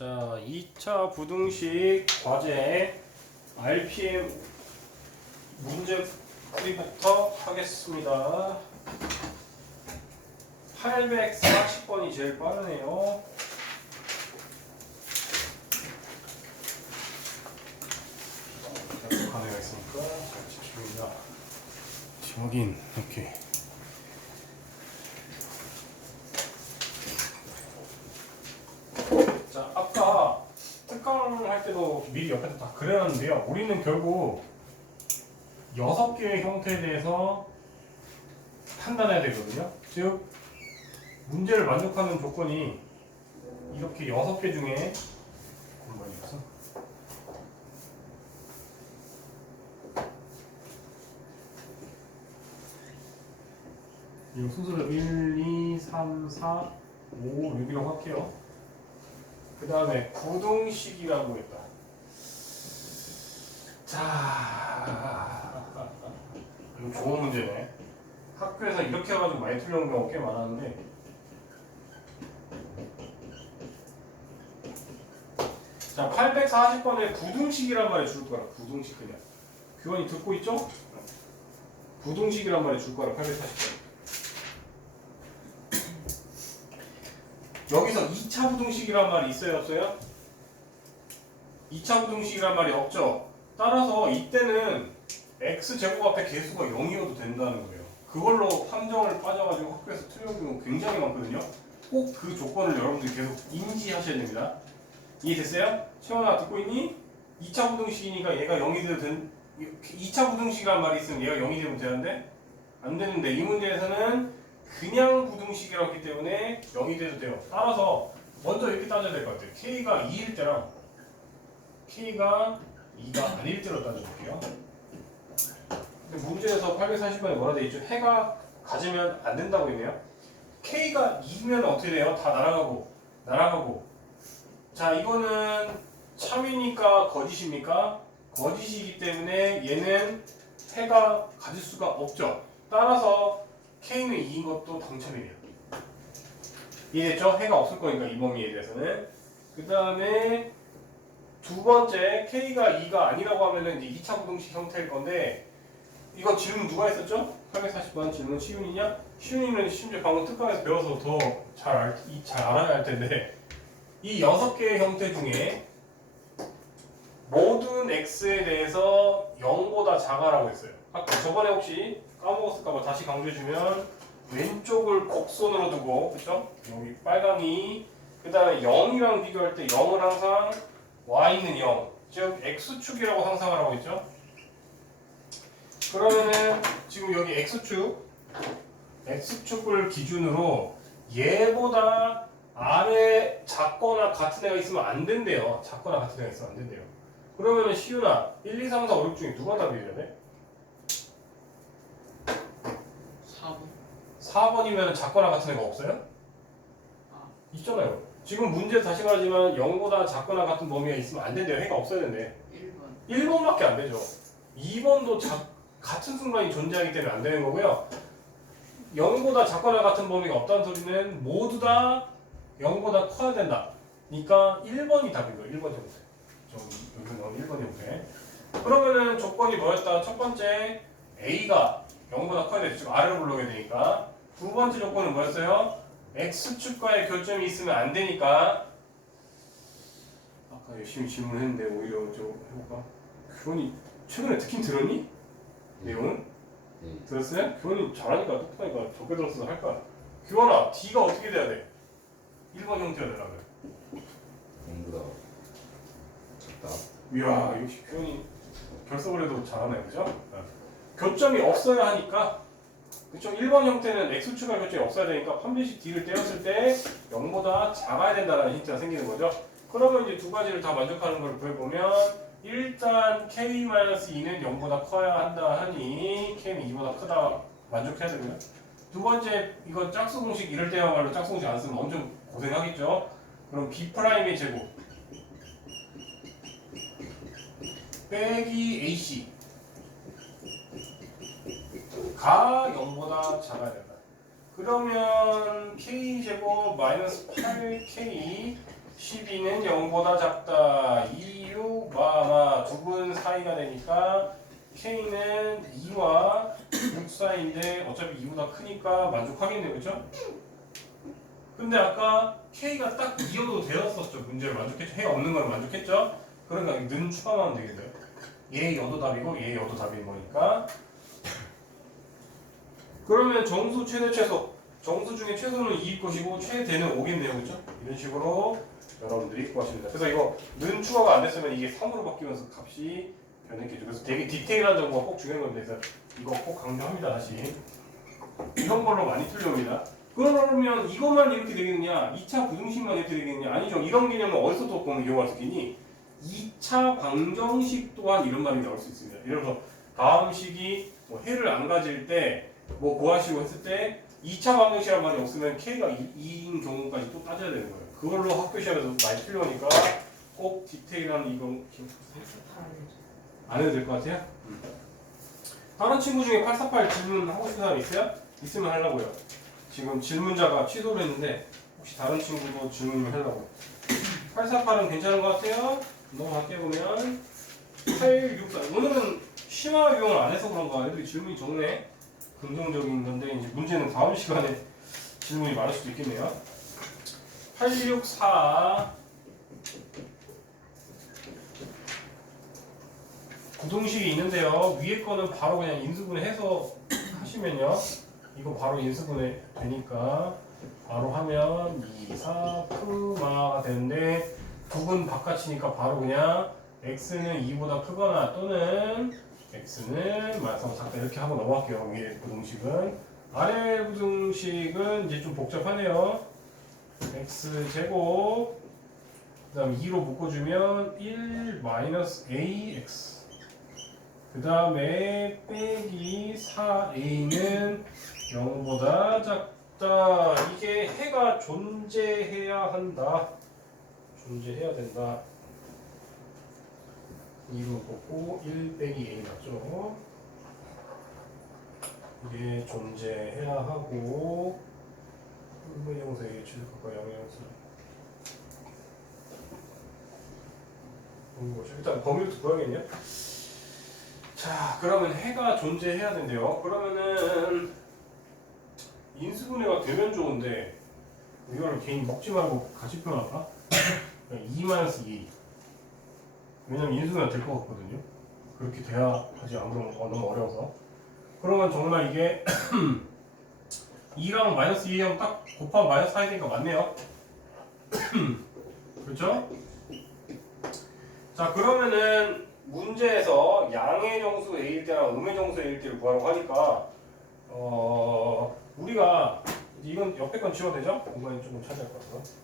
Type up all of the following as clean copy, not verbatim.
자, 2차 부등식 과제 RPM 문제 풀이부터 하겠습니다. 840번이 제일 빠르네요. 가네가 있으니까 잘 지킵니다. 확인. 오케이. 자, 아까 특강할 때도 미리 옆에서 다 그려놨는데요. 우리는 결국 6개의 형태에 대해서 판단해야 되거든요. 즉, 문제를 만족하는 조건이 이렇게 6개 중에 공간이 있어. 이 순서를 1, 2, 3, 4, 5, 6이라고 할게요. 그 다음에 부등식이라고 했다. 자, 이거 좋은 문제네. 학교에서 이렇게 해가지고 많이 틀려온 경우가 꽤 많았는데, 자, 840번에 부등식이란 말이 줄 거라. 부등식 그냥. 교원이 듣고 있죠? 부등식이란 말이 줄 거라. 840번. 여기서 2차 부등식이란 말이 있어요, 없어요? 2차 부등식이란 말이 없죠. 따라서 이때는 x제곱 앞에 개수가 0이어도 된다는 거예요. 그걸로 함정을 빠져가지고 학교에서 틀린 경우 굉장히 많거든요. 꼭 그 조건을 여러분들이 계속 인지하셔야 됩니다. 이해됐어요? 채원아 듣고 있니? 2차 부등식이니까 얘가 0이 돼도 2차 부등식이란 말이 있으면 얘가 0이 되면 되는데 안 되는데 이 문제에서는 그냥 부등식이라고 했기 때문에 0이 돼도 돼요. 따라서 먼저 이렇게 따져야 될 것 같아요. K가 2일 때랑 K가 2가 아닐 때로 따져볼게요. 근데 문제에서 840번에 뭐라 돼 있죠? 해가 가지면 안 된다고 했네요. K가 2면 어떻게 돼요? 다 날아가고. 자, 이거는 참이니까 거짓입니까? 거짓이기 때문에 얘는 해가 가질 수가 없죠. 따라서 K는 2인 것도 당첨이에요. 이해됐죠? 해가 없을 거니까 이 범위에 대해서는. 그 다음에 두 번째 K가 2가 아니라고 하면은 이제 2차 부등식 형태일 건데 이거 질문 누가 했었죠? 840번 질문 시윤이냐? 시윤이면 심지어 방금 특강에서 배워서 더 잘 알아야 할 텐데 이 6개의 형태 중에 모든 x에 대해서 0보다 작아라고 했어요. 아까 저번에 혹시 까먹었을까봐 다시 강조해주면 왼쪽을 곡선으로 두고 그쵸? 여기 빨강이 그 다음에 0이랑 비교할 때 0은 항상 y는 0 즉 x축이라고 상상하라고 했죠? 그러면은 지금 여기 x축을 기준으로 얘보다 아래 작거나 같은 애가 있으면 안 된대요. 작거나 같은 애가 있으면 안 된대요. 그러면은 시윤아 1, 2, 3, 4, 5, 6 중에 누가 답이어야 돼? 4번? 4번이면 작거나 같은 애가 없어요? 있잖아요. 지금 문제 다시 말하지만 0보다 작거나 같은 범위가 있으면 안 된대요. 해가 없어야 된대. 1번 1번밖에 안 되죠. 2번도 같은 순간이 존재하기 때문에 안 되는 거고요. 0보다 작거나 같은 범위가 없다는 소리는 모두 다 0보다 커야 된다. 그러니까 1번이 답인 거예요. 1번 형태. 여기 넣은 1번 형태. 그러면은 조건이 뭐였다? 첫 번째 A가 0보다 커야 되죠. 지금 아래로 불러야 되니까. 두 번째 조건은 뭐였어요? X축과의 교점이 있으면 안 되니까. 아까 열심히 질문했는데 오히려 좀 해볼까? 교원이 최근에 듣긴 들었니? 내용은? 네. 들었어요? 교원이 잘하니까 똑똑하니까 적게 들었어도 할 거야. 교원아, D가 어떻게 돼야 돼? 1번 형태가 되려면. 0보다 작다. 이야, 역시 교원이 결석을 해도 잘하네, 그죠? 교점이 없어야 하니까, 그쵸? 1번 형태는 X축과 교점이 없어야 되니까 반드시 D를 떼었을 때 0보다 작아야 된다는 힌트가 생기는 거죠. 그러면 이제 두 가지를 다 만족하는 걸 구해보면 일단 K-2는 0보다 커야 한다 하니 K는 2보다 크다 만족해야 되고요. 두 번째, 이건 짝수 공식 이럴 때야말로 짝수 공식 안 쓰면 엄청 고생하겠죠. 그럼 B'의 제곱 빼기 AC 가 0보다 작아야 된다. 그러면 K제곱 마이너스 8K 12는 0보다 작다. 2, 6, 두근 사이가 되니까 K는 2와 6 사이인데 어차피 2보다 크니까 만족하겠네요. 그죠? 근데 아까 K가 딱 2여도 되었었죠. 문제를 만족했죠. 해가 없는 걸 만족했죠. 그러니까 는 추가만 하면 되겠어요. 얘 여도 답이고 얘 여도 답인 거니까. 그러면 정수 최대 최소. 정수 중에 최소는 2일 것이고 최대는 5겠네요. 그죠? 이런 식으로 여러분들이 구하시면 됩니다. 그래서 이거 는 추가가 안 됐으면 이게 3으로 바뀌면서 값이 변했겠죠. 그래서 되게 디테일한 정보가 꼭 중요한 겁니다. 그래서 이거 꼭 강조합니다. 다시. 이런 걸로 많이 틀려옵니다. 그러면 이것만 이렇게 되겠느냐? 2차 부등식만 이렇게 되겠느냐? 아니죠. 이런 개념은 어디서 또 보면 이용할 수 있니? 2차 방정식 또한 이런 말이 나올 수 있습니다. 예를 들어서 다음 식이 뭐 해를 안 가질 때 뭐 구하시고 했을 때 2차 방정식이란 말이 없으면 K가 2인 경우까지 또 따져야 되는 거예요. 그걸로 학교 시험에서 많이 틀려오니까 꼭 디테일한 이거 안 해도 될 것 같아요? 다른 친구 중에 848 질문 하고 싶은 사람 있어요? 있으면 하려고요. 지금 질문자가 취소를 했는데 혹시 다른 친구도 질문 좀 하려고요. 848은 괜찮은 것 같아요? 넘어갈게요. 보면 864 오늘은 심화 유형을 안 해서 그런가 애들이 질문이 적네. 긍정적인 건데 이제 문제는 다음 시간에 질문이 많을 수도 있겠네요. 864 부등식이 있는데요. 위에 거는 바로 그냥 인수분해해서 하시면요. 이거 바로 인수분해 되니까 바로 하면 2, 4, 푸마가 되는데 부분 바깥이니까 바로 그냥 x는 2보다 크거나 또는 x는 마이너스 작다 이렇게 하고 넘어갈게요. 위에 부등식은. 아래 부등식은 이제 좀 복잡하네요. x제곱 그 다음 2로 묶어주면 1 마이너스 ax 그 다음에 빼기 4a는 0보다 작다. 이게 해가 존재해야 한다. 존재해야 된다. 2로 꽂고 1 빼기 a 맞죠? 이게 존재해야 하고 분모형사의 최소값과 영향수 일단 범위부터 구하겠네요. 자, 그러면 해가 존재해야 된대요. 그러면은 인수분해가 되면 좋은데 이거를 개인 먹지 말고 같이 표현할까? 2-2 왜냐면 인수분해가 될 것 같거든요. 그렇게 돼야 하지 안 그러면 너무 어려워서. 그러면 정말 이게 2랑 마이너스 2하면 딱 곱하면 마이너스 4이 되니까 맞네요. 그렇죠? 자, 그러면은 문제에서 양의 정수 A일 때랑 음의 정수 A일 때를 구하라고 하니까 우리가 이건 옆에 건 지워도 되죠? 공간이 조금 차지할 것 같아서.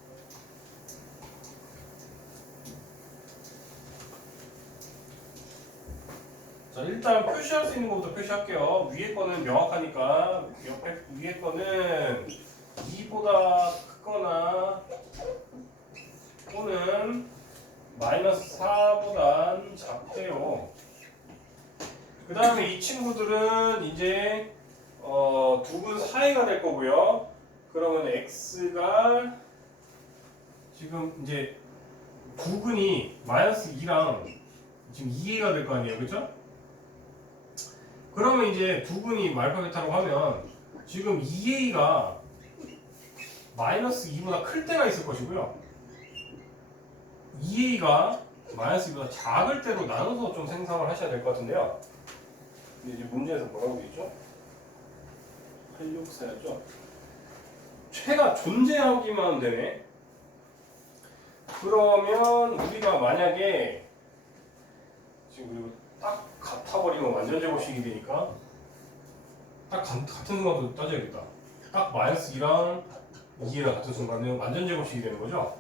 자, 일단 표시할 수 있는 것부터 표시할게요. 위에 거는 명확하니까 위에 거는 2보다 크거나 또는 마이너스 4보단 작대요. 그 다음에 이 친구들은 이제 두근 사이가 될 거고요. 그러면 x가 지금 이제 두근이 마이너스 2랑 지금 2a가 될 거 아니에요, 그렇죠? 그러면 이제 두근이 말파베타라고 하면 지금 2a가 마이너스 2보다 클 때가 있을 것이고요. 2a가 마이너스 2보다 작을 때로 나눠서 좀 생성을 하셔야 될 것 같은데요. 근데 이제 문제에서 뭐라고 되죠? 864였죠? 최가 존재하기만 하면 되네. 그러면 우리가 만약에 지금 그리고 딱 같아버리면 완전 제곱식이 되니까 딱 같은 순간도 따져야겠다. 딱 마이너스 2랑 2랑 같은 순간은 완전 제곱식이 되는 거죠.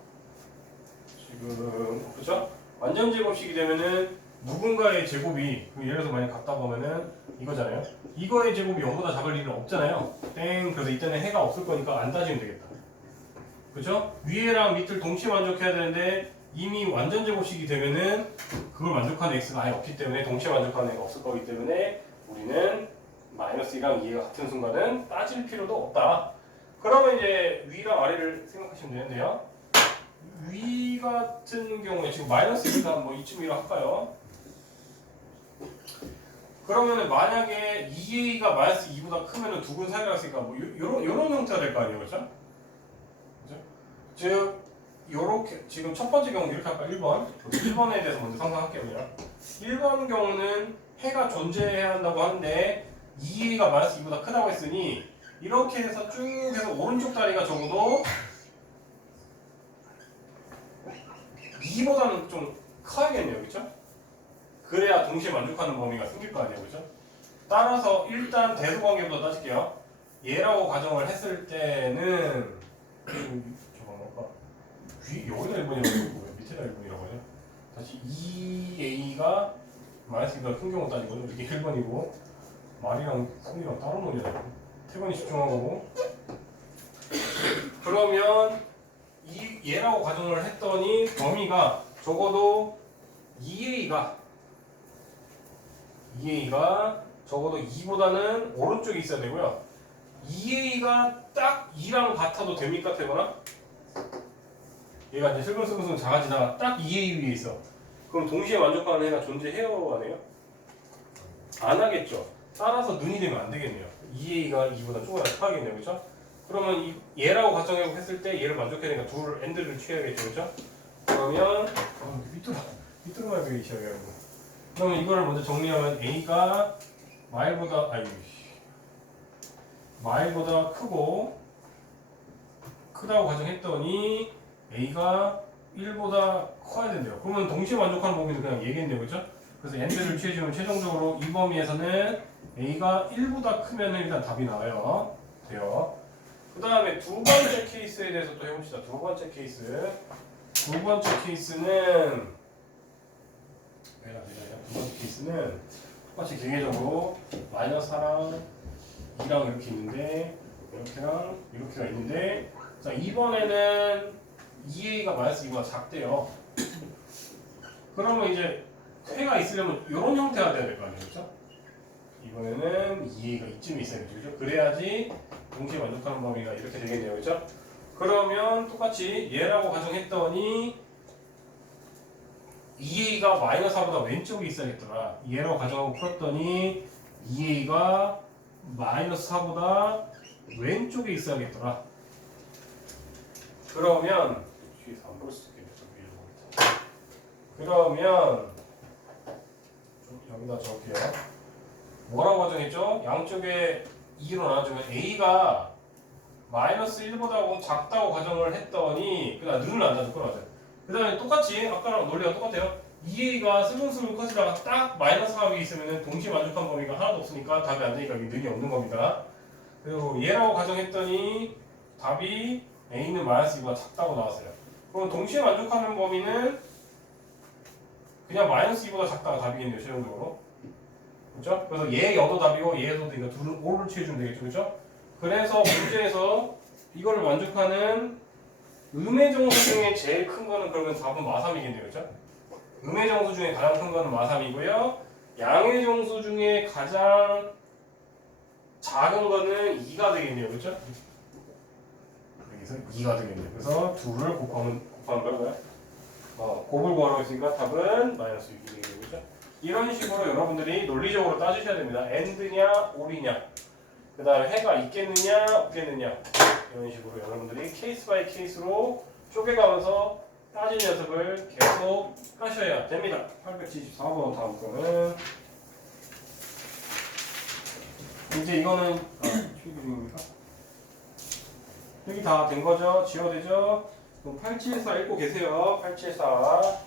지금 그렇죠? 완전 제곱식이 되면은 누군가의 제곱이 예를 들어서 만약 같다고 하면은 이거잖아요. 이거의 제곱이 0보다 작을 일은 없잖아요. 땡. 그래서 이때는 해가 없을 거니까 안 따지면 되겠다. 그렇죠? 위에랑 밑을 동시에 만족해야 되는데 이미 완전 제곱식이 되면은 그걸 만족하는 x가 아예 없기 때문에 동시에 만족하는 애가 없을 거기 때문에 우리는 마이너스 2랑 2가 같은 순간은 따질 필요도 없다. 그러면 이제 위랑 아래를 생각하시면 되는데요. 위 같은 경우에 지금 마이너스 1가 뭐 이쯤이라 할까요? 그러면은 만약에 2a가 마이너스 2보다 크면은 두근 사이가 있으니까 뭐 요런 형태가 될 거 아니에요, 그렇죠? 그죠? 즉 요렇게 지금 첫 번째 경우 이렇게 할까? 1번 1번에 대해서 먼저 상상할게요. 그냥 1번 경우는 해가 존재해야 한다고 하는데 2a가 마이너스 2보다 크다고 했으니 이렇게 해서 쭉 해서 오른쪽 다리가 적어도 2보다는 좀 커야겠네요, 그렇죠? 그래야 동시에 만족하는 범위가 생길 거 아니에요, 그렇죠? 따라서 일단 대소관계부터 따질게요. 얘라고 가정을 했을 때는 저거 뭐가 여기다 1번이라고 했고 밑에다 1번이라고 하죠? 다시 2a가 마이너스 2보다 큰 경우 따지고 이게 1번이고 말이랑 성이랑 따로 논의하고 태번이 집중한 거고 그러면 얘라고 가정을 했더니 범위가 적어도 2a가 적어도 2보다는 오른쪽에 있어야 되고요. 2a가 딱 2랑 같아도 됩니까? 되거나 얘가 이제 슬금슬금 작아지다가 딱 2a 위에 있어. 그럼 동시에 만족하는 애가 존재해요? 안 해요? 안 하겠죠. 따라서 눈이 되면 안 되겠네요. 2a가 2보다 조금이라도 커야겠네요. 그렇죠? 그러면 얘라고 가정했을 때 얘를 만족해야 되니까 둘 엔드를 취해야겠죠. 그렇죠? 그러면 밑으로만 되게 시작해요. 그러면 이거를 먼저 정리하면 a가 y보다 크다고 가정했더니 a가 1보다 커야 된대요. 그러면 동시에 만족하는 범위는 그냥 얘겠네요. 그렇죠? 그래서 n들을 취해주면 최종적으로 이 범위에서는 a가 1보다 크면 일단 답이 나와요. 돼요. 그 다음에 두 번째 케이스에 대해서 또 해봅시다. 두 번째 케이스는 두 번째 케이스는 똑같이 기계적으로 마이너스 4랑 2랑 이렇게 있는데 이렇게랑 이렇게가 있는데 자 이번에는 2a가 마이너스 2보다 작대요. 그러면 이제 회가 있으려면 이런 형태가 돼야 될 거 아니에요, 그렇죠? 이번에는 2a가 이쯤에 있어야겠죠, 그렇죠? 그래야지 동시에 만족하는 범위가 이렇게 되겠네요, 그렇죠? 그러면 똑같이 얘라고 가정했더니 2a가 마이너스 4보다 왼쪽에 있어야겠더라. 얘라고 가정하고 풀었더니 2a가 마이너스 4보다 왼쪽에 있어야겠더라. 그러면 뒤에서 안 볼 수 있겠네. 그러면 좀 여기다 적을게요. 뭐라고 가정했죠? 양쪽에 2로 나눠주면 a가 마이너스 1보다 작다고 가정을 했더니 그다음 눈을 안 닫을 거라죠. 그 다음에 똑같이 아까랑 논리가 똑같아요. 2a가 슬금슬금 커지다가 딱 마이너스 4 위에 있으면 동시에 만족한 범위가 하나도 없으니까 답이 안 되니까 여기 능이 없는 겁니다. 그리고 얘라고 가정했더니 답이 a는 마이너스 2보다 작다고 나왔어요. 그럼 동시에 만족하는 범위는 그냥 마이너스 2보다 작다가 답이겠네요, 최종적으로. 그렇죠? 그래서 얘 여도 답이고 얘 여도 답이니까 둘은 O를 취해주면 되겠죠, 그렇죠? 그래서 문제에서 이걸 만족하는 음의 정수 중에 제일 큰 거는 그러면 답은 마3이겠네요, 그렇죠? 음의 정수 중에 가장 큰 거는 마3이고요. 양의 정수 중에 가장 작은 거는 2가 되겠네요, 그렇죠? 여기서 2가 되겠네요. 그래서 둘을 곱하는 거라고요. 곱을 구하라고 했으니까 답은 마이너스 6이 되겠네요, 그렇죠? 이런 식으로 여러분들이 논리적으로 따지셔야 됩니다. and냐, or이냐, 그 다음에 해가 있겠느냐, 없겠느냐, 이런 식으로 여러분들이 케이스 바이 케이스로 쪼개가면서 따지는 연습을 계속 하셔야 됩니다. 874번 다음 거는 이제 이거는 출기 중입니까? 여기 다 된 거죠? 지워도 되죠? 그럼 874 읽고 계세요. 874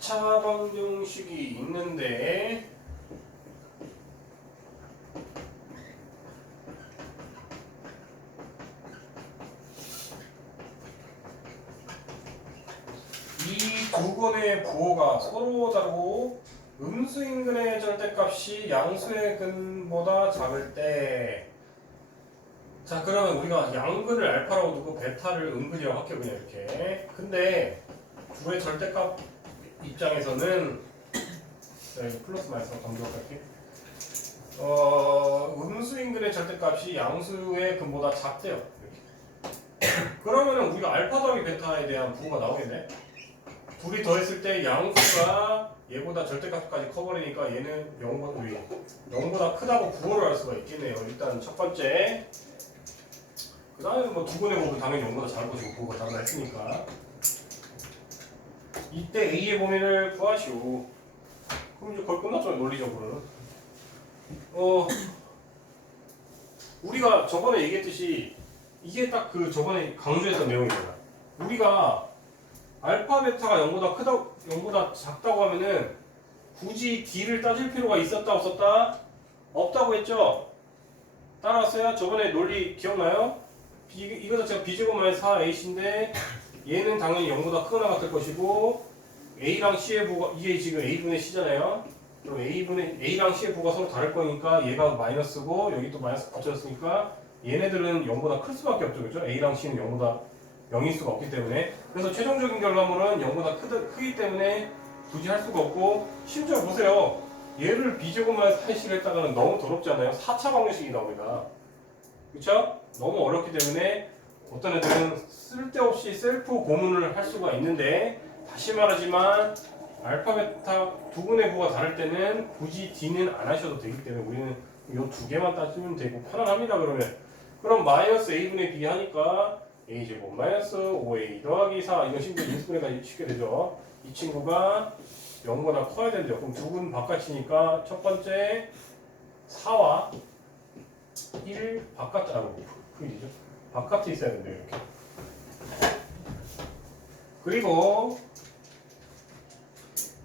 2차 방정식이 있는데 두 건의 부호가 서로 다르고 음수인근의 절대값이 양수의 근보다 작을 때. 자, 그러면 우리가 양근을 알파라고 두고 베타를 음근이라고 할게요. 그냥 이렇게. 근데 둘의 절대값 입장에서는 자, 이거 플러스 마이너스로 강조할게. 음수인근의 절대값이 양수의 근보다 작대요. 이렇게. 그러면은 우리가 알파 더하기 베타에 대한 부호가 나오겠네. 둘이 더했을 때 양수가 얘보다 절대값까지 커버리니까 얘는 0보다 크다고 부호를 할 수가 있겠네요. 일단 첫 번째. 그 다음에 뭐 두 번의 부호는 당연히 0보다 작은 것이고 부호가 작다 했으니까. 이때 A의 범위를 구하시오. 그럼 이제 거의 끝났죠, 논리적으로는. 우리가 저번에 얘기했듯이 이게 딱 그 저번에 강조했던 내용입니다. 우리가 알파 베타가 0보다 작다고 하면은 굳이 D를 따질 필요가 있었다 없었다? 없다고 했죠? 따라왔어요? 저번에 논리 기억나요? 이거 자체가 B제곱 마이너스 4AC인데 얘는 당연히 0보다 크거나 같을 것이고 A랑 C의 부가 이게 지금 A분의 C잖아요. 그럼 A랑 C의 부가 서로 다를 거니까 얘가 마이너스고 여기 또 마이너스 붙여졌으니까 얘네들은 0보다 클 수밖에 없죠. 그죠? A랑 C는 0보다 0일 수가 없기 때문에 그래서 최종적인 결과물은 0보다 크기 때문에 굳이 할 수가 없고 심지어 보세요. 얘를 B제곱 마이너스 8C를 했다가는 너무 더럽잖아요. 4차 방정식이 나옵니다. 그쵸? 너무 어렵기 때문에 어떤 애들은 쓸데없이 셀프 고문을 할 수가 있는데 다시 말하지만 알파 베타 두 분의 부가 다를 때는 굳이 D는 안 하셔도 되기 때문에 우리는 이 두 개만 따지면 되고 편안합니다. 그럼 마이너스 A분의 B 하니까 A제곱 마이너스 5A 더하기 4 이건 심지어 인수분해가 쉽게 되죠. 이 친구가 0보다 커야 된대요. 그럼 두 분 바깥이니까 첫 번째 4와 1 큰일이죠. 바깥에 있어야 된대요. 이렇게. 그리고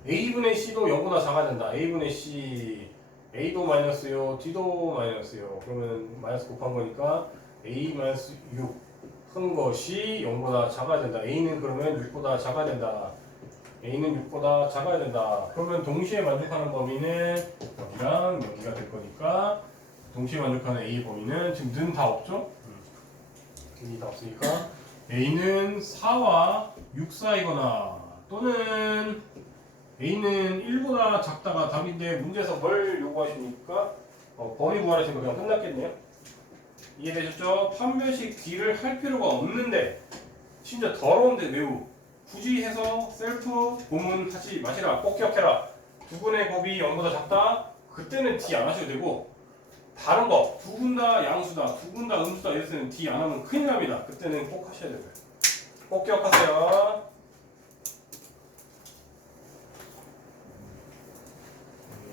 A분의 C도 0보다 작아야 된다. A분의 C A도 마이너스요, D도 마이너스요. 그러면 마이너스 곱한 거니까 A 마이너스 6 큰 것이 0보다 작아야 된다. A는 그러면 6보다 작아야 된다. A는 6보다 작아야 된다. 그러면 동시에 만족하는 범위는 여기랑 여기가 될 거니까 동시에 만족하는 A 범위는 지금 는 다 없죠? 는이 다 없으니까 A는 4와 6 사이거나 또는 A는 1보다 작다가 답인데 문제에서 뭘 요구하십니까? 범위 구하시면 그냥 끝났겠네요. 이해되셨죠? 판별식 D를 할 필요가 없는데 진짜 더러운데 매우 굳이 해서 셀프 고문하지 마시라. 꼭 기억해라. 두 분의 곱이 0보다 작다? 그때는 D 안 하셔도 되고 다른 거 두 분 다 양수다, 두 분 다 음수다 이럴 때는 D 안 하면 큰일 납니다. 그때는 꼭 하셔야 돼요. 꼭 기억하세요.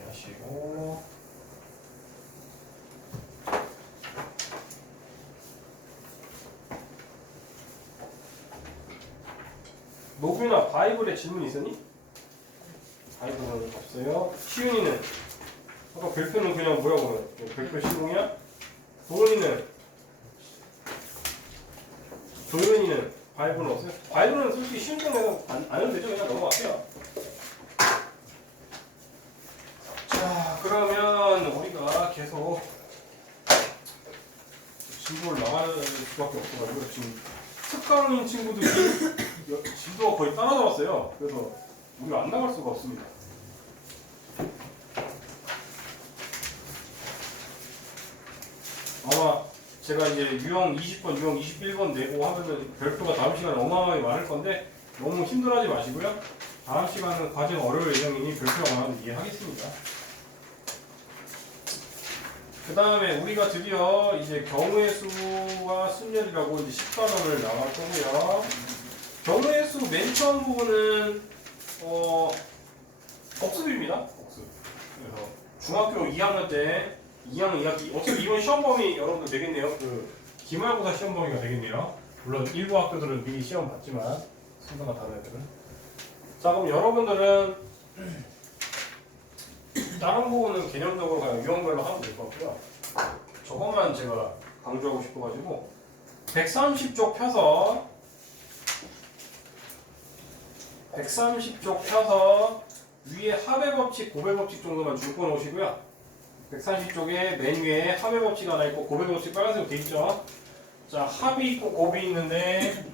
하시고 노규나 바이블에 질문 있었니? 바이블은 없어요. 시윤이는 아까 별표는 그냥 뭐라고 그래? 별표 시공이야? 도훈이는 도윤이는 바이블은 없어요? 바이블은 솔직히 시윤 때문에 안 해도 되죠? 그냥 넘어갈게요. 자, 그러면 우리가 계속 진도를 나갈 수밖에 없어가지고 지금 특강인 친구들이 진도가 거의 따라잡았어요. 그래서 우리가 안 나갈 수가 없습니다. 아마 제가 이제 유형 20번, 유형 21번 내고 하면은 별표가 다음 시간에 어마어마하게 많을 건데 너무 힘들어하지 마시고요. 다음 시간은 과제가 어려울 예정이니 별표가 많아도 이해하겠습니다. 그 다음에 우리가 드디어 이제 경우의 수와 순열이라고 이제 10단원을 나갈 거고요. 경우의 수 맨 처음 부분은 복습입니다. 복습. 그래서 중학교 2학년 때 2학년 2학기 어차피 이번 시험 범위 여러분들 되겠네요. 그 기말고사 시험 범위가 되겠네요. 물론 일부 학교들은 미리 시험 봤지만 순서가 다른 애들은. 자, 그럼 여러분들은 다른 부분은 개념적으로 그냥 유형별로 하면 될 것 같고요. 저것만 제가 강조하고 싶어가지고 130쪽 펴서 130쪽 펴서 위에 합의 법칙, 곱의 법칙 정도만 줄거 놓으시고요. 130쪽에 맨 위에 합의 법칙 하나 있고 곱의 법칙 빨간색으로 돼 있죠. 자, 합이 있고 곱이 있는데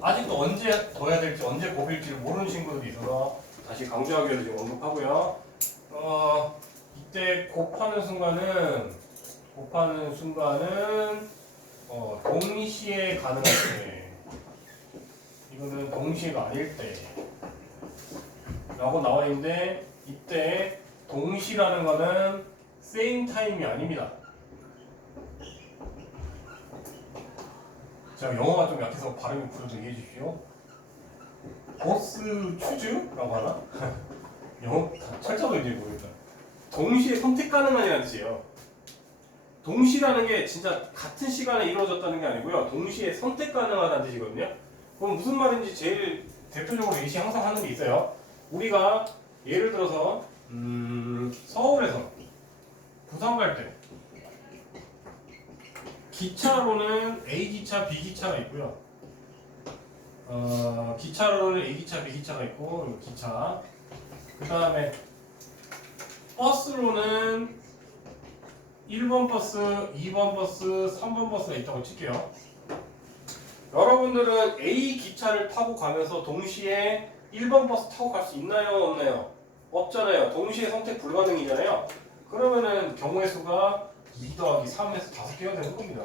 아직도 언제 둬야 될지 언제 곱일지를 모르는 친구들이 있어서 다시 강조하기 위해서 지금 언급하고요. 이때 곱하는 순간은 동시에 가능할 때, 이거는 동시에가 아닐 때 라고 나와 있는데, 이때 동시라는 거는 same time이 아닙니다. 제가 영어가 좀 약해서 발음이 구려도 이해해 주십시오. 보스 추즈라고 하나? 영어 철자도 이제 모르겠다. 동시에 선택 가능한이라는 뜻이에요. 동시라는 게 진짜 같은 시간에 이루어졌다는 게 아니고요. 동시에 선택 가능하다는 뜻이거든요. 그럼 무슨 말인지 제일 대표적으로 예시 항상 하는 게 있어요. 우리가 예를 들어서 서울에서 부산 갈 때 기차로는 A기차, B기차가 있고요. 기차로는 A기차, B기차가 있고, 그리고 기차. 그 다음에 버스로는 1번 버스, 2번 버스, 3번 버스가 있다고 칠게요. 여러분들은 A 기차를 타고 가면서 동시에 1번 버스 타고 갈 수 있나요? 없나요? 없잖아요. 동시에 선택 불가능이잖아요. 그러면은 경우의 수가 2 더하기 3에서 5개가 되는 겁니다.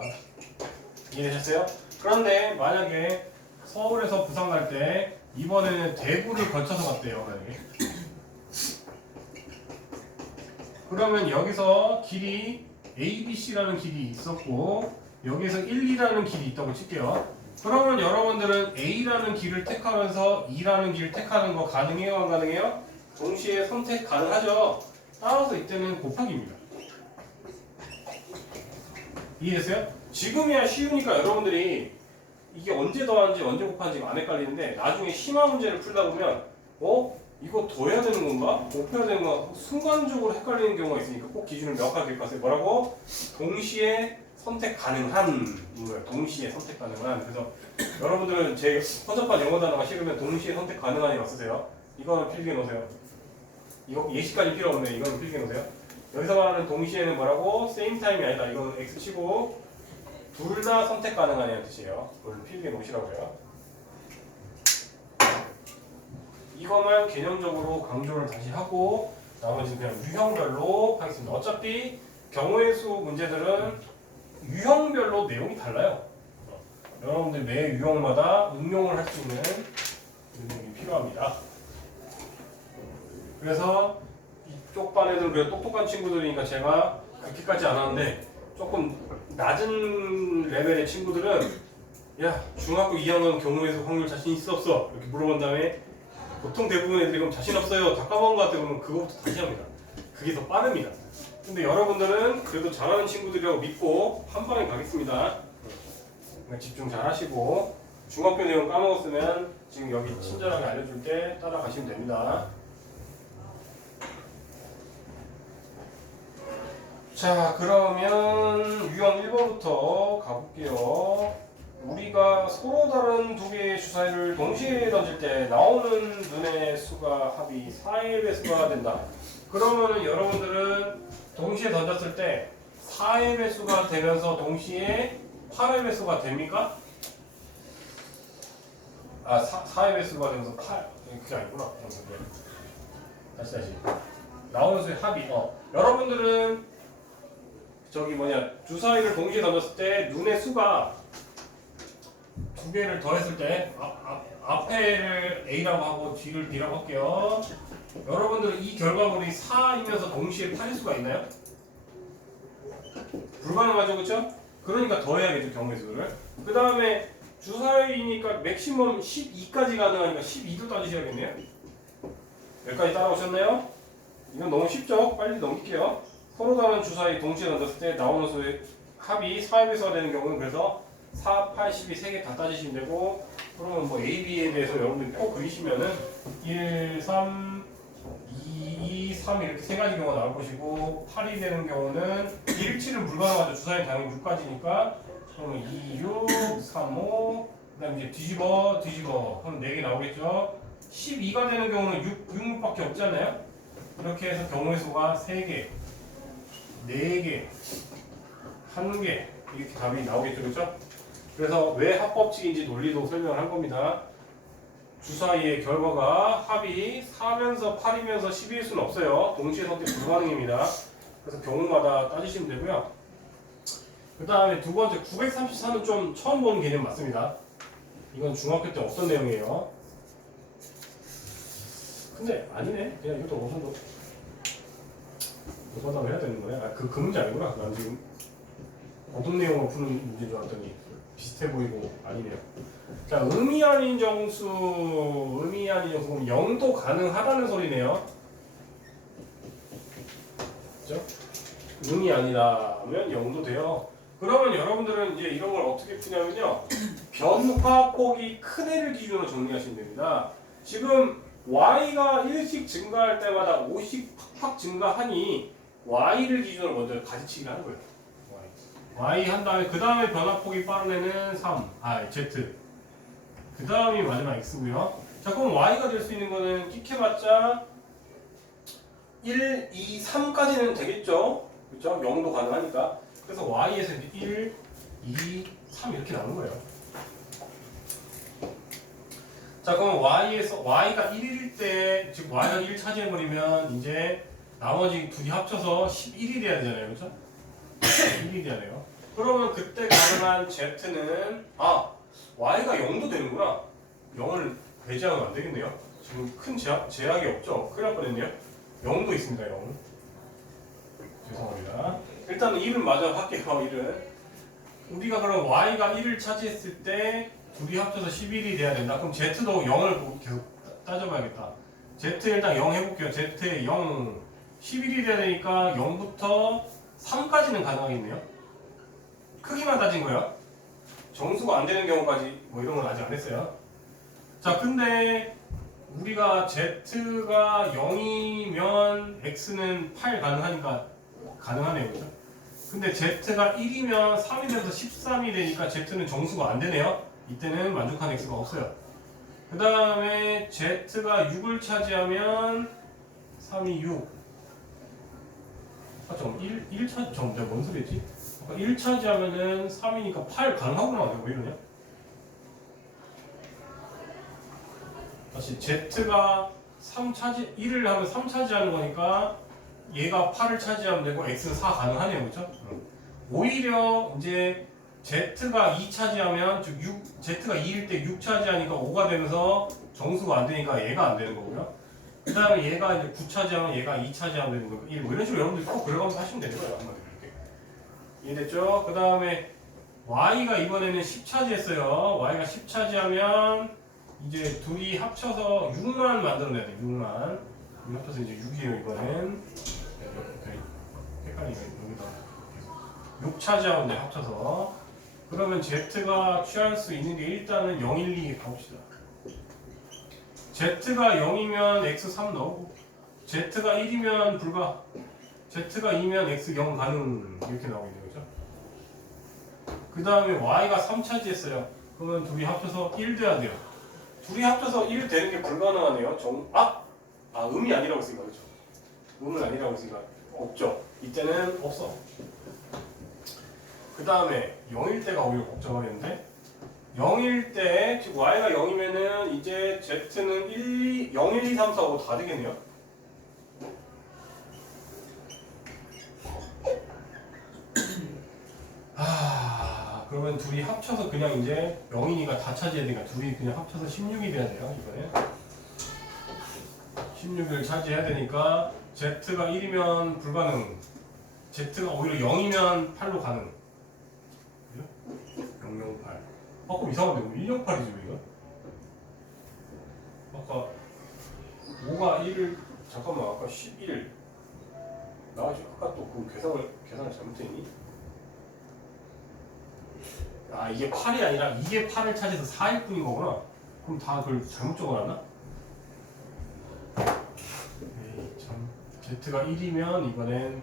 이해되셨어요? 그런데 만약에 서울에서 부산 갈 때 이번에는 대구를 거쳐서 갔대요. 만약에. 그러면 여기서 길이 ABC라는 길이 있었고 여기서 1, 2라는 길이 있다고 칠게요. 그러면 여러분들은 A라는 길을 택하면서 2라는 길을 택하는 거 가능해요? 안 가능해요? 동시에 선택 가능하죠? 따라서 이때는 곱하기입니다. 이해됐어요? 지금이야 쉬우니까 여러분들이 이게 언제 더하는지 언제 곱하는지 안 헷갈리는데 나중에 심화 문제를 풀다 보면 이거 더해야 되는 건가? 곱해야 되는 건가? 순간적으로 헷갈리는 경우가 있으니까 꼭 기준을 명확하게 기억하세요. 뭐라고? 동시에 선택 가능한 거예요. 동시에 선택 가능한. 그래서 여러분들은 제 허접한 영어 단어가 싫으면 동시에 선택 가능한이라고 쓰세요. 이거는 필기해 놓으세요. 이거 예시까지 필요 없네. 이거는 필기해 놓으세요. 여기서 말하는 동시에는 뭐라고? same time이 아니다. 이거는 X 치고 둘 다 선택 가능하냐는 뜻이에요. 그걸 필기해 놓으시라고요. 이것만 개념적으로 강조를 다시 하고 나머지는 그냥 유형별로 하겠습니다. 어차피 경우의 수 문제들은 유형별로 내용이 달라요. 여러분들 매 유형마다 응용을 할 수 있는 능력이 필요합니다. 그래서 이쪽 반 애들은 그래도 똑똑한 친구들이니까 제가 그렇게까지 안 하는데 조금 낮은 레벨의 친구들은 야 중학교 2학년 경우의 수 확률 자신 있어 없어? 이렇게 물어본 다음에 보통 대부분 애들이 그럼 자신 없어요. 다 까먹은 것 같아. 그러면 그거부터 다시 합니다. 그게 더 빠릅니다. 근데 여러분들은 그래도 잘하는 친구들이라고 믿고 한 방에 가겠습니다. 그러니까 집중 잘 하시고 중학교 내용 까먹었으면 지금 여기 친절하게 알려줄 때 따라가시면 됩니다. 자, 그러면 유형 1번부터 가볼게요. 우리가 서로 다른 두 개의 주사위를 동시에 던질 때 나오는 눈의 수가 합이 4의 배수가 된다. 그러면 여러분들은 동시에 던졌을 때 4의 배수가 되면서 동시에 8의 배수가 됩니까? 4의 배수가 되면서 8. 그게 아니구나. 다시. 나오는 수의 합이. 여러분들은 주사위를 동시에 던졌을 때 눈의 수가 두 개를 더했을 때 앞에를 A라고 하고 뒤를 B라고 할게요. 여러분들은 이 결과물이 4이면서 동시에 8일 수가 있나요? 불가능하죠, 그렇죠? 그러니까 더해야겠죠, 경우의 수를. 그 다음에 주사위니까 맥시멈 12까지 가능하니까 12도 따지셔야겠네요. 여기까지 따라오셨나요? 이건 너무 쉽죠? 빨리 넘길게요. 서로 다른 주사위 동시에 던졌을 때 나오는 수의 합이 4의 배수가 되는 경우는 그래서 4, 8, 12 세 개 다 따지시면 되고 그러면 뭐 A, B에 대해서 여러분들이 꼭 그리시면은 1, 3, 2, 2, 3 이렇게 세 가지 경우가 나올 것이고 8이 되는 경우는 1, 7은 불가능하죠. 주사위는 당연히 6까지니까 그러면 2, 6, 3, 5 그 다음에 이제 뒤집어 그럼 4개 나오겠죠. 12가 되는 경우는 6문밖에 없지 않나요? 이렇게 해서 경우의 수가 3개, 4개, 1개 이렇게 답이 나오겠죠, 그렇죠? 그래서 왜 합법칙인지 논리도 설명을 한 겁니다. 주사위의 결과가 합이 4면서 8이면서 10일 수는 없어요. 동시에 선택 불가능입니다. 그래서 경우마다 따지시면 되고요. 그 다음에 두 번째 934는 좀 처음 보는 개념 맞습니다. 이건 중학교 때 없던 내용이에요. 근데 아니네. 그냥 이것도 오선다고 해야 되는 거야? 그 문제 아니구나. 난 지금 어떤 내용을 푸는 문제인 줄 알았더니 비슷해 보이고 아니네요. 자, 의미 아닌 정수 그럼 0도 가능하다는 소리네요. 그죠? 의미 아니라면 0도 돼요. 그러면 여러분들은 이제 이런 걸 어떻게 푸냐면요. 변화폭이 큰 애를 기준으로 정리하시면 됩니다. 지금 y가 1씩 증가할 때마다 5씩 팍팍 증가하니 y를 기준으로 먼저 가지치기를 하는 거예요. y 한 다음에 그 다음에 변화폭이 빠른 애는 3, z. 그 다음이 마지막 x고요. 자, 그럼 y가 될 수 있는 거는 끽해봤자 1, 2, 3까지는 되겠죠? 그렇죠? 0도 가능하니까. 그래서 y에서 1, 2, 3 이렇게 나오는 거예요. 자, 그럼 y가 1일 때, 즉 y가 1 차지해버리면 이제 나머지 둘이 합쳐서 11이 돼야 되잖아요, 그렇죠? 11이 돼야 돼요. 그러면 그때 가능한 z는 y가 0도 되는구나. 0을 배제하면 안 되겠네요. 지금 큰 제약이 없죠. 큰일 날 뻔했네요. 0도 있습니다. 0. 죄송합니다. 일단 1은 마저 할게요. 1은 우리가 그럼 y가 1을 차지했을 때 둘이 합쳐서 11이 돼야 된다. 그럼 z도 0을 계속 따져봐야겠다. z 일단 0 해볼게요. z 0 11이 돼야 되니까 0부터 3까지는 가능하겠네요. 크기만 따진 거예요. 정수가 안 되는 경우까지 뭐 이런 건 아직 안 했어요. 자, 근데 우리가 z가 0이면 x는 8 가능하니까 가능하네요, 그죠? 근데 z가 1이면 3이 돼서 13이 되니까 z는 정수가 안 되네요. 이때는 만족하는 x가 없어요. 그 다음에 z가 6을 차지하면 3이 6. 내가 뭔 소리지? 1 차지하면은 3이니까 8 가능하구나. 내가 왜 이러냐? 다시 z가 1을 하면 3 차지하는 거니까 얘가 8을 차지하면 되고 x는 4 가능하네요, 그렇죠? 오히려 이제 z가 2 차지하면 즉 z가 2일 때 6 차지하니까 5가 되면서 정수가 안 되니까 얘가 안 되는 거고요. 그 다음에 얘가 이제 9 차지하면 얘가 2 차지하면 되는 거고 1 뭐 이런 식으로 여러분들이 꼭 그려가면서 하시면 되는 거예요. 한마디로 이렇게. 이해됐죠? 그 다음에 y가 이번에는 10 차지했어요. y가 10 차지하면 이제 둘이 합쳐서 6만 만들어내야 돼. 6만. 합쳐서 이제 6이에요 이번엔. 헷갈리네. 여기다 6 차지하면 돼. 합쳐서. 그러면 z가 취할 수 있는 게 일단은 0, 1, 2 가봅시다. z가 0이면 x 3 나오고 z가 1이면 불가, z가 2면 x 0 가능 이렇게 나오겠네요, 그죠? 그 다음에 y가 3 차지했어요. 그러면 둘이 합쳐서 1 돼야 돼요. 둘이 합쳐서 1 되는 게 불가능하네요. 음이 아니라고 했으니까, 그렇죠? 음은 아니라고 했으니까 없죠. 이때는 없어. 그 다음에 0일 때가 오히려 복잡하겠는데 0일 때, 즉 y가 0이면은 이제 z는 0, 1, 2, 3, 4, 5 다 되겠네요. 그러면 둘이 합쳐서 그냥 이제 0이니까 다 차지해야 되니까 둘이 그냥 합쳐서 16이 돼야 돼요, 이번에. 16을 차지해야 되니까 z가 1이면 불가능, z가 오히려 0이면 8로 가능. 008. 그럼 이상한데 108이지 이거? 아까 5가 1을 잠깐만, 아까 11 나와지. 아까 또 그 계산을 잘못했니? 이게 8이 아니라 이게 8을 차지해서 4일 뿐인 거구나. 그럼 다 그걸 잘못 적어놨나? 에이 참. z가 1이면 이번엔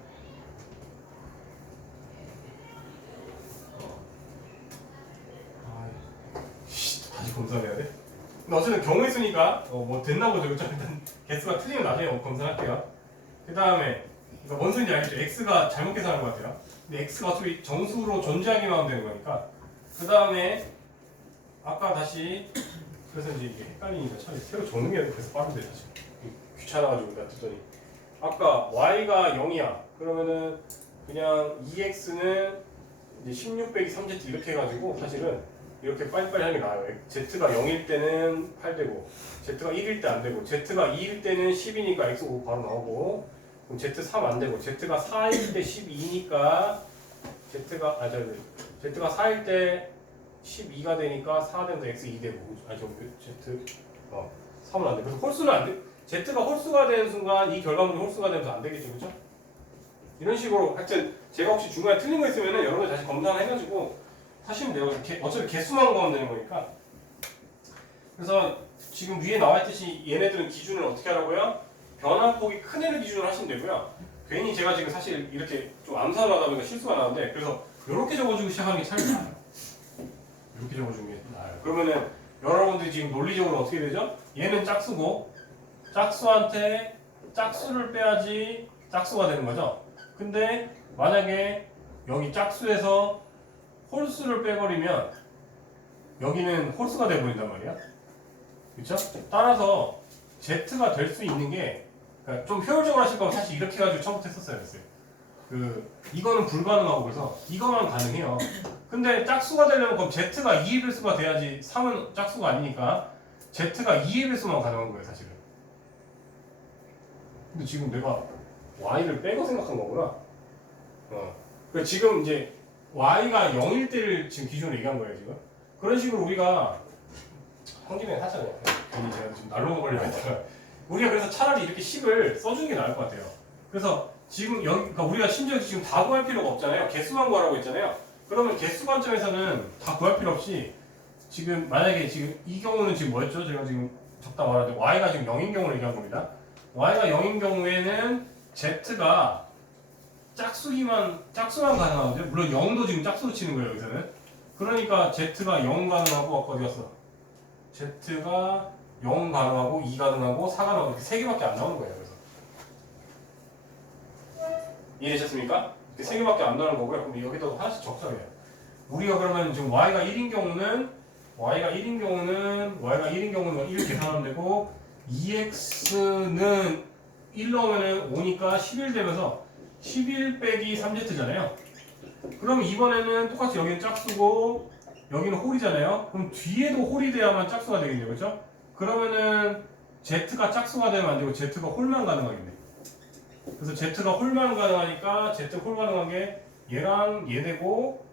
다시 검사해야 돼? 어쨌든 경우의 수니까 뭐 됐나 보죠. 그렇죠? 일단 개수가 틀리면 나중에 검사할게요. 그 다음에 이거 뭔 소리인지 알겠죠? x가 잘못 계산한 것 같아요. 근데 x가 어차피 정수로 존재하기만 하면 되는 거니까. 그 다음에 아까 다시 그래서 이제 이게 헷갈리니까 차라리 새로 적는 게 그래서 빠른데 사실 귀찮아가지고 놨더니 아까 y가 0이야. 그러면은 그냥 2x는 이제 16 빼기 3z 이렇게 해가지고 사실은 이렇게 빨리빨리 하는 게 나아요. z가 0일 때는 8되고 z가 1일 때 안 되고 z가 2일 때는 10이니까 x 5 바로 나오고 그럼 z 3 안 되고 z가 4일 때 12니까 z가 z가 4일 때 12가 되니까 4 되면서 x 2 되고 z 3은 안 돼. 그래서 홀수는 안 돼. z가 홀수가 되는 순간 이 결과물이 홀수가 되면서 안 되겠죠, 그렇죠? 이런 식으로 하여튼 제가 혹시 중간에 틀린 거 있으면은 여러분들 다시 검사를 해가지고 하시면 돼요. 어차피 개수만 구하면 되는 거니까. 그래서 지금 위에 나와 있듯이 얘네들은 기준을 어떻게 하라고요? 변화폭이 큰 애를 기준으로 하시면 되고요. 괜히 제가 지금 사실 이렇게 좀 암산을 하다 보니까 실수가 나는데 그래서 이렇게 적어주고 시작하는 게 차라리 나아요. 이렇게 적어주는 게 나아요. 그러면은 여러분들이 지금 논리적으로 어떻게 되죠? 얘는 짝수고 짝수한테 짝수를 빼야지 짝수가 되는 거죠. 근데 만약에 여기 짝수에서 홀수를 빼버리면 여기는 홀수가 돼버린단 말이야. 그쵸? 따라서 Z가 될 수 있는 게 그러니까 좀 효율적으로 하실 거면 사실 이렇게 해가지고 처음부터 했었어야 됐어요. 이거는 불가능하고 그래서 이거만 가능해요. 근데 짝수가 되려면 그럼 Z가 2의 배수가 돼야지 3은 짝수가 아니니까 Z가 2의 배수만 가능한 거예요 사실은. 근데 지금 내가 Y를 빼고 생각한 거구나. 그러니까 지금 이제 Y가 0일 때를 지금 기준으로 얘기한 거예요 지금. 그런 식으로 우리가 한 김에 하잖아요. 괜히 제가 지금 날로 걸려 있다가 우리가 그래서 차라리 이렇게 10을 써주는 게 나을 것 같아요. 그래서 지금 여기 그러니까 우리가 심지어 지금 다 구할 필요가 없잖아요. 개수만 구하라고 했잖아요. 그러면 개수 관점에서는 다 구할 필요 없이 지금 만약에 지금 이 경우는 지금 뭐였죠? 제가 지금 적다 말하는데 Y가 지금 0인 경우를 얘기한 겁니다. Y가 0인 경우에는 Z가 짝수만 가능하거든요. 물론 0도 지금 짝수로 치는 거예요 여기서는. 그러니까 Z가 0 가능하고 아까 어디 갔어? Z가 0 가능하고 2 가능하고 4 가능하고 이렇게 3개밖에 안 나오는 거예요. 그래서 이해되셨습니까? 이렇게 3개밖에 안 나오는 거고요. 그럼 여기도 하나씩 적자해요. 우리가 그러면 지금 Y가 1인 경우는 1 계산하면 되고 2x는 1 넣으면 5니까 11 되면서 11 빼기 3z잖아요. 그럼 이번에는 똑같이 여기는 짝수고 여기는 홀이잖아요. 그럼 뒤에도 홀이 돼야만 짝수가 되겠네요. 그렇죠? 그러면은 z가 짝수가 되면 안 되고 z가 홀만 가능하겠네. 그래서 z가 홀만 가능하니까 z 홀 가능한 게 얘랑 얘 되고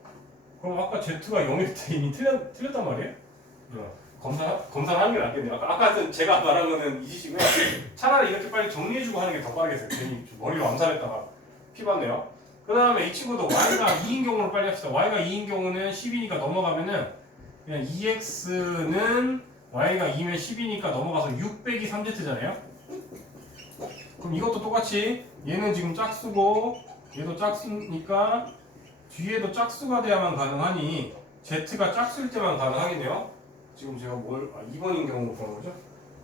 그럼 아까 z가 0일 때 이미 틀렸단 말이에요? 검사를 하는 게 낫겠네요. 아까 제가 말한 거는 잊으시고요. 차라리 이렇게 빨리 정리해주고 하는 게 더 빠르겠어요. 괜히 머리로 암살했다가 피 받네요. 그 다음에 이 친구도 y가 2인 경우를 빨리 합시다. y가 2인 경우는 10이니까 넘어가면은 그냥 2x는 y가 2면 10이니까 넘어가서 6 빼기 3z잖아요. 그럼 이것도 똑같이 얘는 지금 짝수고 얘도 짝수니까 뒤에도 짝수가 돼야만 가능하니 z가 짝수일 때만 가능하겠네요. 지금 제가 2번인 경우 그런 거죠?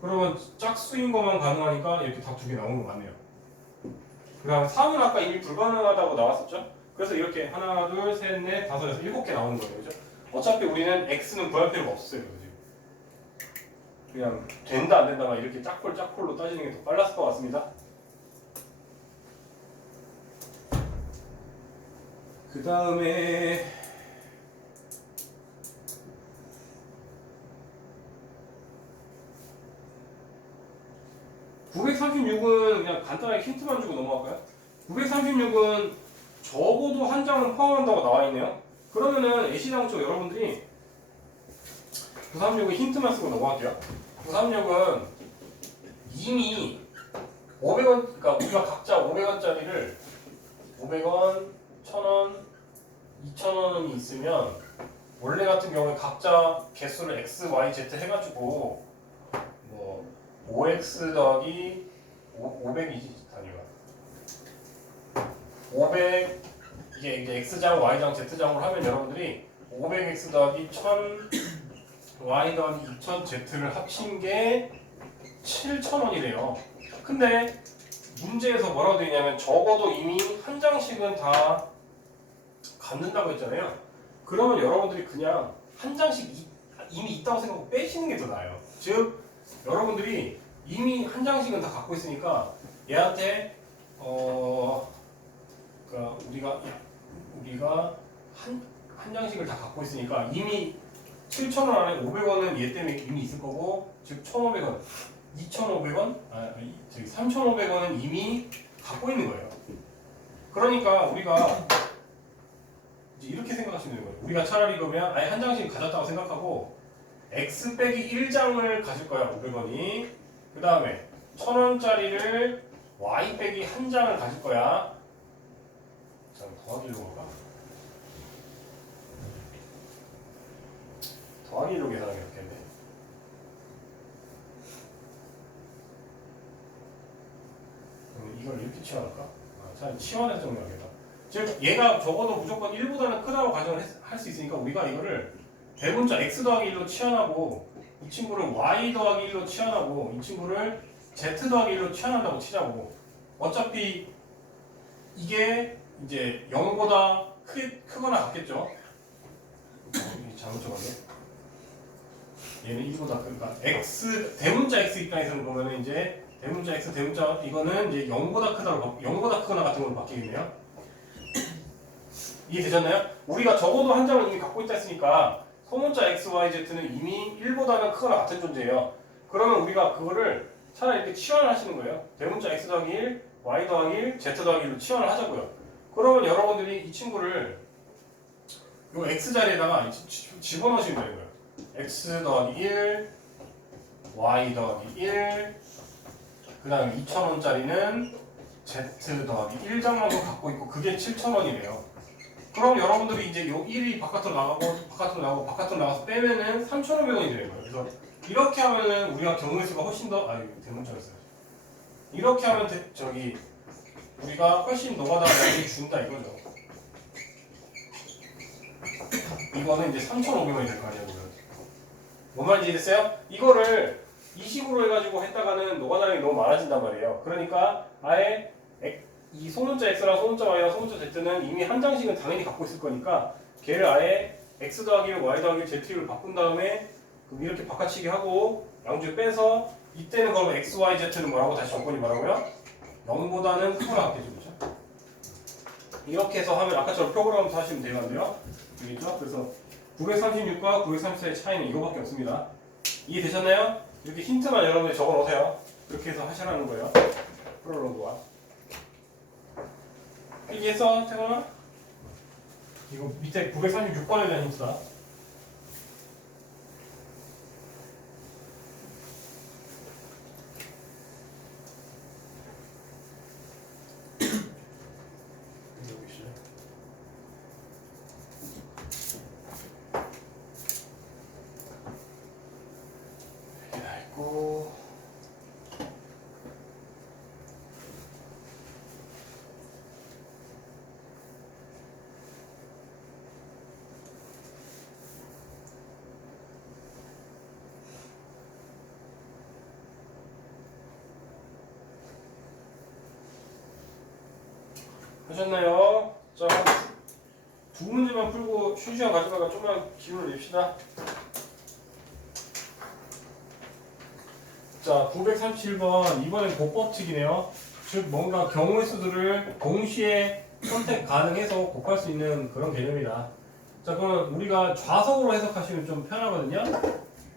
그러면 짝수인 것만 가능하니까 이렇게 답 두 개 나오는 거 맞네요. 그 다음 3은 아까 이미 불가능하다고 나왔었죠? 그래서 이렇게 하나, 둘, 셋, 넷, 다섯에서 7개 나오는 거예요. 그죠? 어차피 우리는 x는 구할 필요가 없어요. 지금. 그냥 된다 안 된다가 이렇게 짝콜로 따지는 게 더 빨랐을 것 같습니다. 그 다음에 936은 그냥 간단하게 힌트만 주고 넘어갈까요? 936은 적어도 한 장은 포함한다고 나와 있네요. 그러면은 애시당초 여러분들이 936은 힌트만 쓰고 넘어갈게요. 936은 이미 500원, 그러니까 우리가 각자 500원짜리를 500원, 1000원, 2000원이 있으면 원래 같은 경우에 각자 개수를 x, y, z 해가지고 뭐 5x 더하기 500이지 단위가 500 이게 이제 x장, y장, z장으로 하면 여러분들이 500x 더하기 1000 y 더하기 2000z를 합친 게 7,000원이래요. 근데 문제에서 뭐라고 되어 있냐면 적어도 이미 한 장씩은 다 갖는다고 했잖아요. 그러면 여러분들이 그냥 한 장씩 이미 있다고 생각하고 빼시는 게 더 나아요. 즉 여러분들이 이미 한 장씩은 다 갖고 있으니까 얘한테 그러니까 우리가 한 장씩을 다 갖고 있으니까 이미 7,000원 안에 500원은 얘 때문에 이미 있을 거고, 즉 1,500원, 2,500원, 3,500원은 이미 갖고 있는 거예요. 그러니까 우리가 이제 이렇게 생각하시면 되는 거예요. 우리가 차라리 그러면 아예 한 장씩 가졌다고 생각하고 x 빼기 1장을 가질 거야, 500원이. 그 다음에 1,000원짜리를 y 빼기 한 장을 가질 거야. 자, 더하기로 볼까? 더하기로 계산하기 이렇게. 이걸 이렇게 치환할까? 차라리 치환해서 정리하겠다. 즉 얘가 적어도 무조건 1보다는 크다고 가정을 할 수 있으니까 우리가 이거를 대문자 x 더하기 1로 치환하고 이 친구를 y 더하기 1로 치환하고 이 친구를 z 더하기 1로 치환한다고 치자고. 어차피 이게 이제 0보다 크거나 같겠죠? 잘못 적었네. 얘는 1보다 크니까 x 대문자 x 입장에서는 보면은 이제 대문자 x 대문자 이거는 이제 0보다 크거나 같은 걸로 바뀌겠네요. 이해되셨나요? 우리가 적어도 한 장을 이미 갖고 있다 했으니까 소문자 x, y, z는 이미 1보다는 크거나 같은 존재예요. 그러면 우리가 그거를 차라리 이렇게 치환을 하시는 거예요. 대문자 x 더하기 1, y 더하기 1, z 더하기 1로 치환을 하자고요. 그러면 여러분들이 이 친구를 요 x 자리에다가 집어넣으시면 되는 거예요. x 더하기 1, y 더하기 1, 그 다음에 2,000원짜리는 z 더하기 1장만 갖고 있고 그게 7,000원이래요. 그럼 여러분들이 이제 요 1이 바깥으로 나가서 빼면은 3,500원이 되는 거예요. 그래서 이렇게 하면은 우리가 경우의 수가 훨씬 더, 대문자였어요. 이렇게 하면 우리가 훨씬 노가다가 많이 준다 이거죠. 이거는 이제 3,500원이 될 거 아니에요. 뭔 말인지 이해됐어요? 이거를 이 식으로 해가지고 했다가는 노가다량이 너무 많아진단 말이에요. 그러니까 아예 이 소문자 x랑 소문자 y랑 소문자 z는 이미 한 장씩은 당연히 갖고 있을 거니까 걔를 아예 x 더하기 1, y 더하기 1, z로 바꾼 다음에 이렇게 바꿔치기 하고 양주 빼서 이때는 그럼 x, y, z는 뭐라고 다시 조건이 뭐라고요? 0보다는 크거나 같겠죠. 그렇죠? 이렇게 해서 하면 아까처럼 프로그램부터 하시면 되는데요. 알겠죠? 그래서 936과 934의 차이는 이거밖에 없습니다. 이해되셨나요? 이렇게 힌트만 여러분들이 적어놓으세요. 그렇게 해서 하시라는 거예요. 프롤로그와. 이해했어? 태건아? 이거 밑에 936번에 대한 힌트다. 하셨나요? 자, 두 문제만 풀고 쉬는 시간 가져다가 좀만 기운을 냅시다. 자, 937번 이번엔 곱법칙이네요. 즉 뭔가 경우의 수들을 동시에 선택 가능해서 곱할 수 있는 그런 개념이다. 자, 그러면 우리가 좌석으로 해석하시면 좀 편하거든요.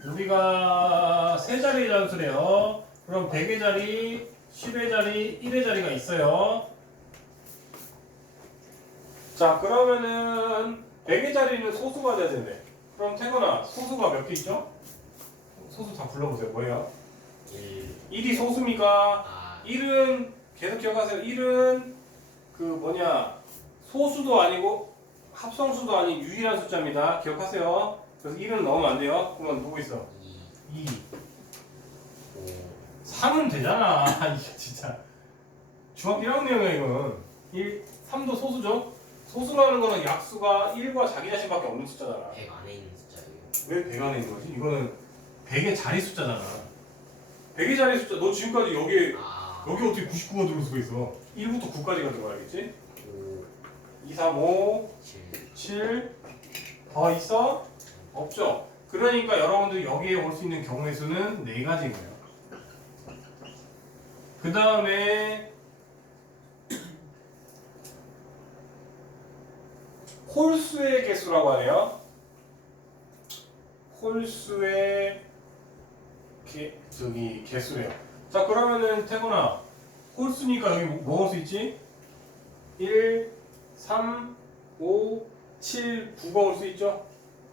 우리가 세 자리의 잔수래요. 그럼 100의 자리, 10의 자리, 1의 자리가 있어요. 자, 그러면은 100의 자리는 소수가 돼야 되는데, 그럼 태건아, 소수가 몇 개 있죠? 소수 다 불러보세요. 뭐예요? 1이 소수입니까? 1은 계속 기억하세요. 1은 소수도 아니고 합성수도 아닌 유일한 숫자입니다. 기억하세요. 그래서 1은 넣으면 안 돼요. 그러면 누구 있어? 2. 3은 되잖아. 이게 진짜 중학교 1학년이야 이건. 3도 소수죠? 소수라는 거는 약수가 1과 자기 자신밖에 없는 숫자잖아. 100 안에 있는 숫자예요. 왜 100 안에 있는 거지? 이거는 100의 자리 숫자잖아. 100의 자리 숫자. 너 지금까지 여기 어떻게 99가 들어올 수가 있어? 1부터 9까지가 들어가야겠지? 2, 3, 5, 7. 더 있어? 없죠? 그러니까 여러분들이 여기에 올 수 있는 경우의 수는 4가지인 거예요. 그 다음에 홀수의 개수라고 하네요. 홀수의 개수래요. 자, 그러면은 태곤아, 홀수니까 여기 뭐 올 수 있지? 1, 3, 5, 7, 9가 올 수 있죠?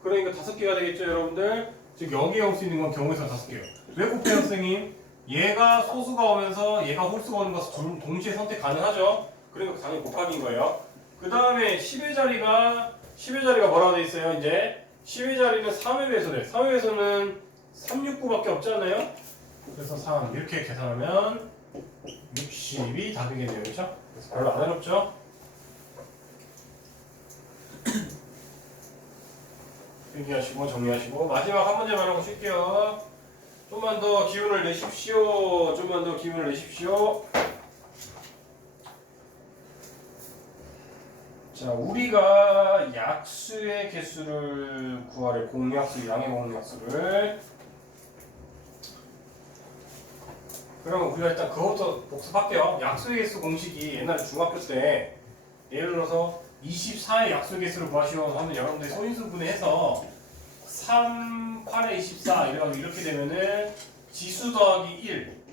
그러니까 5개가 되겠죠, 여러분들? 즉 여기에 올 수 있는 건 경우에서 5개예요. 왜 곱해요, 선생님? 얘가 소수가 오면서 얘가 홀수가 오는 것을 동시에 선택 가능하죠? 그러니까 당연히 곱하기인 거예요. 그 다음에 10의 자리가 뭐라고 돼 있어요, 이제? 10의 자리는 3의 배수래. 3의 배수는 369밖에 없지 않아요? 그래서 3 이렇게 계산하면 60이 답이겠네요, 그렇죠? 그래서 별로 안 어렵죠? 필기하시고 정리하시고 마지막 한 문제만 하고 쉴게요. 좀만 더 기운을 내십시오. 좀만 더 기운을 내십시오. 자, 우리가 약수의 개수를 구하래. 공약수, 양의 공약수를. 그러면 우리가 일단 그것부터 복습할게요. 약수의 개수 공식이 옛날에 중학교 때 예를 들어서 24의 약수의 개수를 구하시오 하면 여러분들이 소인수분해해서 3, 8에 24 이렇게 되면은 지수 더하기 1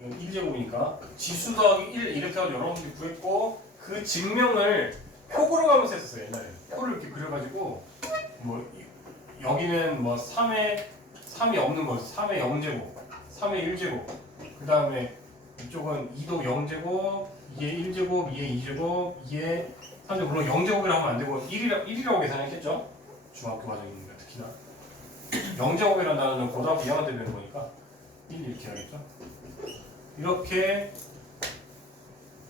이건 1제곱이니까 지수 더하기 1 이렇게 해서 여러분들이 구했고 그 증명을 표 그려가면서 했었어요. 옛날에 표를 이렇게 그려가지고 뭐 여기는 뭐 3이 없는 거죠. 3의 0제곱 3의 1제곱 그 다음에 이쪽은 2도 0제곱 2의 1제곱 2의 2제곱 2의 3제곱 물론 0제곱이라 하면 안 되고 1이라고 계산했겠죠. 중학교 과정이니까 특히나 0제곱이라는 단어는 고등학교 2학년 때 배우는 거니까 1 이렇게 하겠죠. 이렇게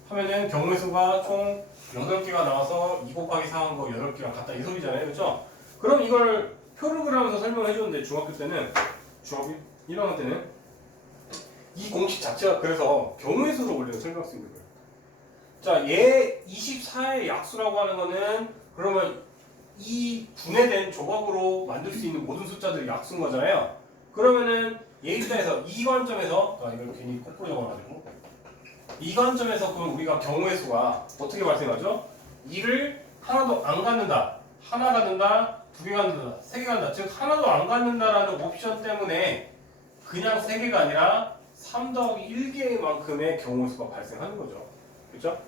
하면은 경우의 수가 총 8개가 나와서 2 곱하기 4한 거 8개랑 같다 이 소리잖아요. 그렇죠? 그럼 이걸 표를 그리면서 설명해 줬는데 중학교 1학년 때는 이 공식 자체가 그래서 경우의 수를 원래 설명할 수 있는 거예요. 자, 얘 24의 약수라고 하는 거는 그러면 이 분해된 조각으로 만들 수 있는 모든 숫자들이 약수인 거잖아요. 그러면은 얘 입장에서 이 관점에서 이걸 괜히 거꾸로 적어가지고 이 관점에서 그럼 우리가 경우의 수가 어떻게 발생하죠? 2를 하나도 안 갖는다, 하나 갖는다, 2개 갖는다, 3개 갖는다. 즉 하나도 안 갖는다라는 옵션 때문에 그냥 3개가 아니라 3 더하기 1개만큼의 경우의 수가 발생하는 거죠. 그렇죠?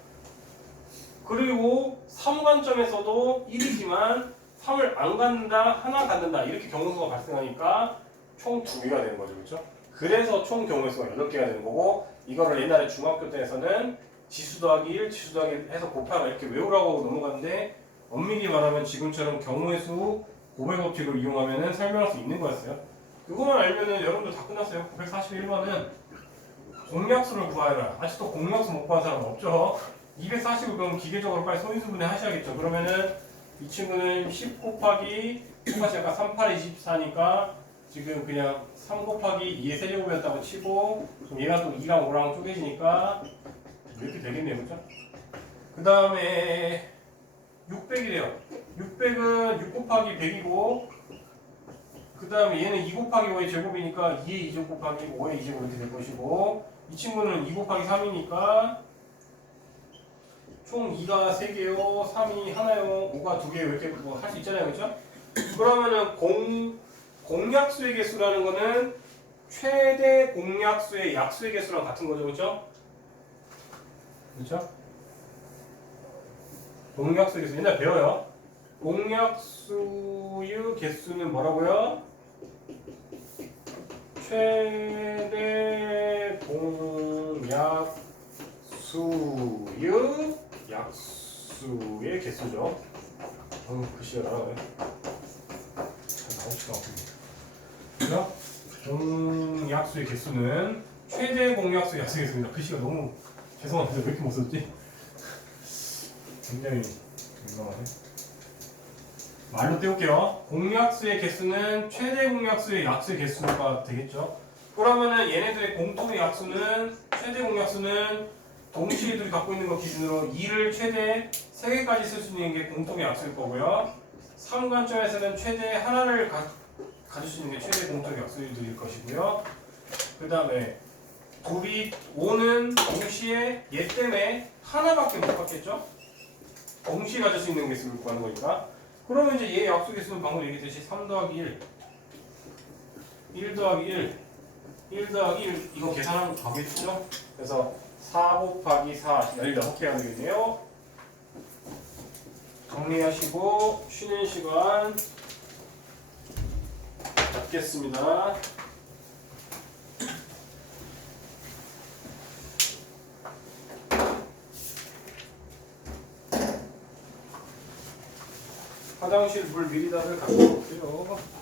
그리고 3관점에서도 1이지만 3을 안 갖는다, 하나 갖는다 이렇게 경우의 수가 발생하니까 총 2개가 되는 거죠. 그렇죠? 그래서 총 경우의 수가 8개가 되는 거고 이거를 옛날에 중학교 때에서는 지수 더하기 1, 지수 더하기 1 해서 곱하라 이렇게 외우라고 넘어갔는데 엄밀히 말하면 지금처럼 경우의 수 고백 법칙을 이용하면 설명할 수 있는 거였어요. 그거만 알면은 여러분들 다 끝났어요. 941번은 공약수를 구하라. 아직도 공약수 못 구한 사람은 없죠. 240을 그럼 기계적으로 빨리 소인수분해 하셔야겠죠. 그러면은 이 친구는 10 곱하기 똑같이 아까 3, 8, 24니까 지금 그냥 3 곱하기 2의 세제곱이었다고 치고 그럼 얘가 또 2랑 5랑 쪼개지니까 이렇게 되겠네요. 그렇죠? 그 다음에 600이래요. 600은 6 곱하기 100이고 그 다음에 얘는 2 곱하기 5의 제곱이니까 2의 2제곱 곱하기 5의 2제곱 이렇게 될 것이고 이 친구는 2 곱하기 3이니까 총 2가 3개요, 3이 하나요, 5가 2개요 이렇게 뭐 할 수 있잖아요. 그렇죠? 그러면은 공약수의 개수라는 거는 최대 공약수의 약수의 개수랑 같은 거죠. 그렇죠? 그렇죠? 공약수의 개수 옛날 배워요. 공약수의 개수는 뭐라고요? 최대 공약수의 약수의 개수죠. 글씨가 나와요. 잘 나오지가 않습니다. 그죠? 공약수의 개수는 최대 공약수의 약수의 개수입니다. 글씨가 너무 죄송한데 왜 이렇게 못 썼지? 굉장히 민감하네. 말로 띄울게요. 공약수의 개수는 최대 공약수의 약수의 개수가 되겠죠. 그러면은 얘네들의 공통의 약수는 최대 공약수는 동시에 둘이 갖고 있는 거 기준으로 2를 최대 3개까지 쓸 수 있는 게 공통의 약수일 거고요. 삼관점에서는 최대 하나를 가질 수 있는 게 최대 공통의 약수들일 것이고요. 그 다음에 둘이 5는 동시에 얘 때문에 하나밖에 못 갖겠죠? 동시에 가질 수 있는 개수를 구하는 거니까. 그러면 이제 얘 약수 개수는 방금 얘기했듯이 3 더하기 1 더하기 1 더하기 1 이거 계산하면 가겠죠? 그래서 4 곱하기 4 16개 해야 되겠네요. 정리하시고 쉬는 시간 갖겠습니다. 화장실 물 미리 닫을 갖고 올게요.